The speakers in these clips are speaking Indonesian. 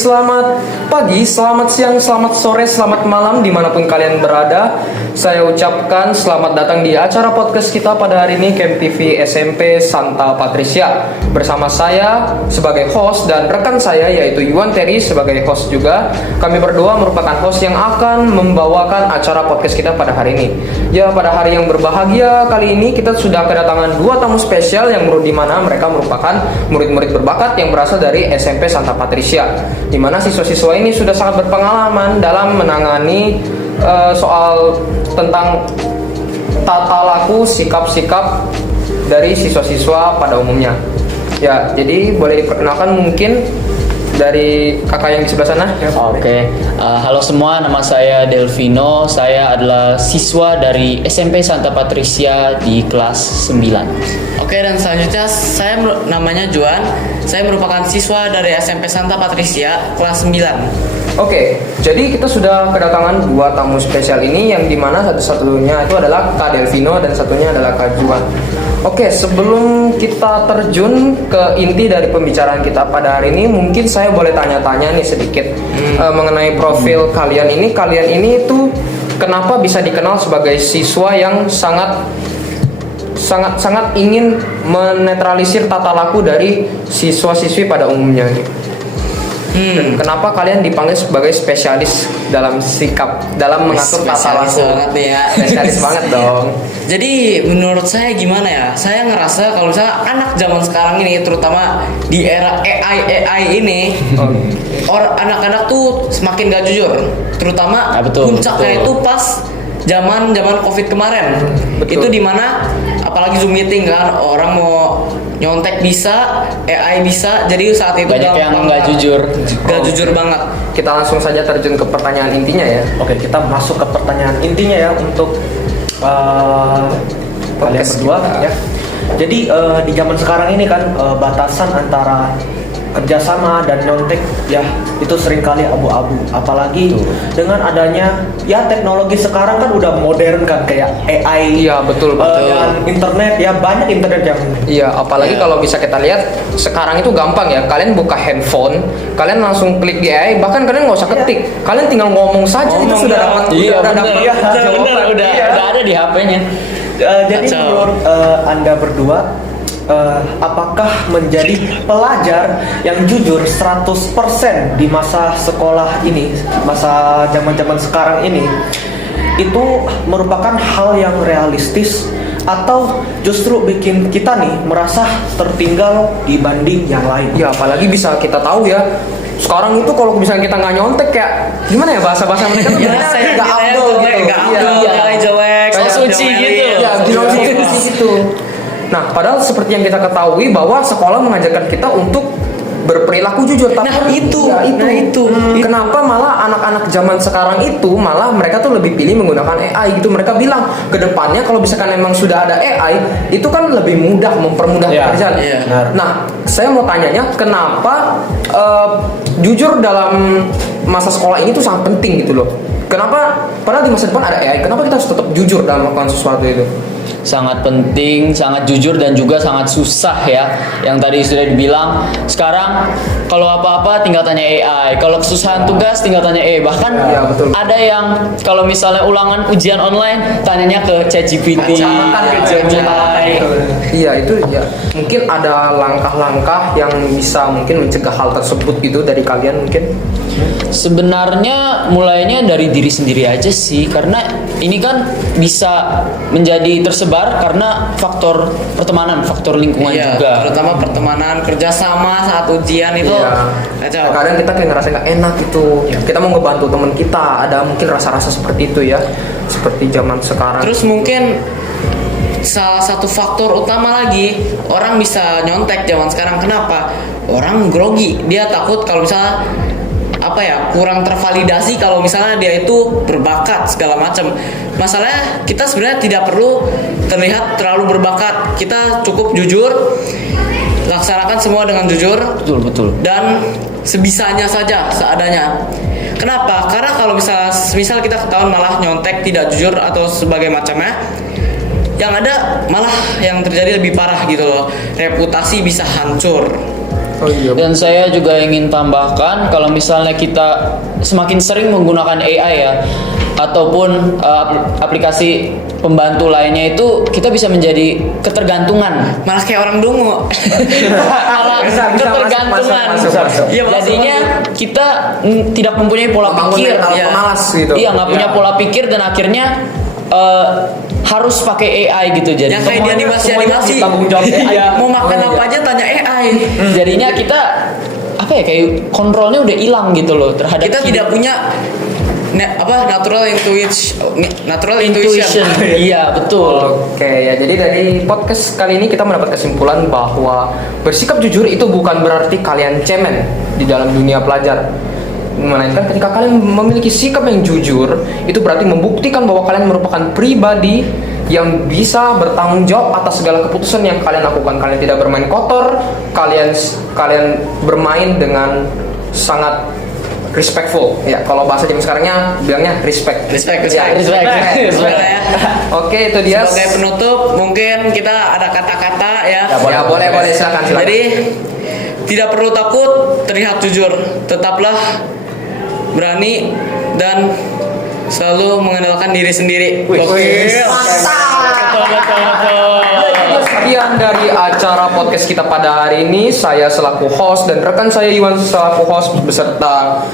selamat pagi, selamat siang, selamat sore, selamat malam dimanapun kalian berada. Saya ucapkan selamat datang di acara podcast kita pada hari ini, Camp TV SMP Santa Patricia. Bersama saya sebagai host dan rekan saya yaitu Yuan Terry sebagai host juga. Kami berdua merupakan host yang akan membawakan acara podcast kita pada hari ini. Ya, pada hari yang berbahagia kali ini kita sudah kedatangan dua tamu spesial yang di mana mereka merupakan murid-murid berbakat yang berasal dari SMP Santa Patricia, di mana siswa-siswa ini sudah sangat berpengalaman dalam menangani soal tentang tata laku sikap-sikap dari siswa-siswa pada umumnya. Ya, jadi boleh diperkenalkan mungkin dari kakak yang di sebelah sana. Ya, Oke. Halo semua, nama saya Delvino. Saya adalah siswa dari SMP Santa Patricia di kelas 9. Oke, dan selanjutnya saya namanya Juan. Saya merupakan siswa dari SMP Santa Patricia kelas 9. Oke, jadi kita sudah kedatangan dua tamu spesial ini yang dimana satu-satunya itu adalah Kak Delvino dan satunya adalah Kak Juan. Oke, sebelum kita terjun ke inti dari pembicaraan kita pada hari ini, mungkin saya boleh tanya-tanya nih sedikit mengenai profil kalian ini. Kalian ini tuh kenapa bisa dikenal sebagai siswa yang sangat ingin menetralisir tata laku dari siswa-siswi pada umumnya nih. Dan kenapa kalian dipanggil sebagai spesialis dalam sikap, dalam mengatur tata laku? Spesialis banget dong. Jadi menurut saya gimana ya? Saya ngerasa kalau misalnya anak zaman sekarang ini, terutama di era AI ini, anak-anak tuh semakin gak jujur. Terutama puncaknya itu pas zaman COVID kemarin. Itu dimana apalagi Zoom meeting kan, orang mau nyontek bisa, AI bisa, jadi saat itu banyak yang nggak jujur banget. Kita langsung saja terjun ke pertanyaan intinya ya. Oke, kita masuk ke pertanyaan intinya ya untuk kalian berdua ya. Jadi di zaman sekarang ini kan batasan antara kerjasama dan nyontek ya itu seringkali abu-abu, apalagi dengan adanya ya teknologi sekarang kan udah modern kan, kayak AI. Iya, betul. Dan internet ya, banyak internet yang apalagi kalau bisa kita lihat sekarang itu gampang ya, kalian buka handphone, kalian langsung klik di AI, bahkan kalian nggak usah ketik, kalian tinggal ngomong saja itu sudah dapat jawaban. Udah ada di HP-nya. Jadi menurut Anda berdua, apakah menjadi pelajar yang jujur 100% di masa sekolah ini, masa zaman-zaman sekarang ini, itu merupakan hal yang realistis atau justru bikin kita nih merasa tertinggal dibanding yang lain? Ya, apalagi bisa kita tahu ya, sekarang itu kalau misalnya kita nggak nyontek kayak gimana ya, bahasa-bahasa mereka tuh nggak abdul gitu, jelek, suci gitu. Ya, suci gitu. Nah, padahal seperti yang kita ketahui bahwa sekolah mengajarkan kita untuk berperilaku jujur. Tapi kenapa malah anak-anak zaman sekarang itu malah mereka tuh lebih pilih menggunakan AI gitu. Mereka bilang ke depannya kalau misalkan memang sudah ada AI itu kan lebih mudah, mempermudah pekerjaan. Nah, saya mau tanyanya kenapa jujur dalam masa sekolah ini tuh sangat penting gitu loh. Kenapa padahal di masa depan ada AI, kenapa kita harus tetap jujur dalam melakukan sesuatu itu? Sangat penting, sangat jujur, dan juga sangat susah ya. Yang tadi sudah dibilang, sekarang kalau apa-apa tinggal tanya AI, kalau kesusahan tugas tinggal tanya AI. Bahkan ada yang kalau misalnya ulangan ujian online tanyanya ke ChatGPT. Iya, itu ya. Mungkin ada langkah-langkah yang bisa mungkin mencegah hal tersebut gitu dari kalian mungkin. Sebenarnya mulainya dari diri sendiri aja sih, karena ini kan bisa menjadi tersebar karena faktor pertemanan, faktor lingkungan juga. Terutama pertemanan, kerjasama saat ujian itu. Kadang kita kayak ngerasa nggak enak gitu. Kita mau ngebantu teman kita, ada mungkin rasa-rasa seperti itu ya, seperti zaman sekarang. Terus mungkin salah satu faktor utama lagi orang bisa nyontek zaman sekarang, kenapa? Orang grogi, dia takut kalau misalnya kurang tervalidasi kalau misalnya dia itu berbakat segala macam. Masalahnya kita sebenarnya tidak perlu terlihat terlalu berbakat, kita cukup jujur, laksanakan semua dengan jujur, betul, dan sebisanya saja, seadanya. Kenapa? Karena kalau misal kita ketahuan malah nyontek, tidak jujur atau sebagai macamnya, yang ada malah yang terjadi lebih parah gitu loh, reputasi bisa hancur. Oh iya. Dan saya juga ingin tambahkan kalau misalnya kita semakin sering menggunakan AI ya ataupun aplikasi pembantu lainnya itu kita bisa menjadi ketergantungan. Malah kayak orang dungu. Malah Bisa, ketergantungan. masuk. Iya, masuk. Jadinya kita tidak mempunyai pola Membangun pikir. mental Ya. pemalas gitu. Iya, nggak punya Iya. pola pikir dan akhirnya harus pakai AI gitu. Jadi Yang kayak di animasi. tanggung jawab AI. Iya. Mau makan Oh, iya. apa aja tanya AI. Jadinya kita apa ya, kayak kontrolnya udah hilang gitu loh terhadap Kita tidak punya natural intuition. Iya, betul. Oke ya, jadi dari podcast kali ini kita mendapat kesimpulan bahwa bersikap jujur itu bukan berarti kalian cemen di dalam dunia pelajar. Melainkan ketika kalian memiliki sikap yang jujur, itu berarti membuktikan bahwa kalian merupakan pribadi yang bisa bertanggung jawab atas segala keputusan yang kalian lakukan. Kalian tidak bermain kotor, kalian bermain dengan sangat respectful. Ya, kalau bahasa zaman sekarangnya bilangnya respect. Respect. Respect. Semoga ya. Oke, itu dia. Sebagai penutup, mungkin kita ada kata-kata ya. Ya, boleh silakan. Jadi tidak perlu takut terlihat jujur, tetaplah berani dan selalu mengandalkan diri sendiri. Oke. Sekian dari acara podcast kita pada hari ini. Saya selaku host dan rekan saya Iwan selaku host beserta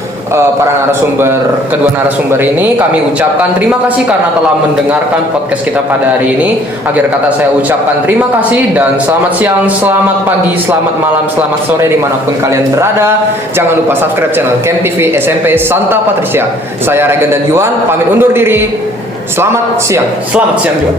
kedua narasumber ini, kami ucapkan terima kasih karena telah mendengarkan podcast kita pada hari ini. Akhir kata saya ucapkan terima kasih dan selamat siang, selamat pagi, selamat malam, selamat sore dimanapun kalian berada. Jangan lupa subscribe channel Camp TV SMP Santa Patricia. Saya Regen dan Yuan pamit undur diri. Selamat siang. Selamat siang juga.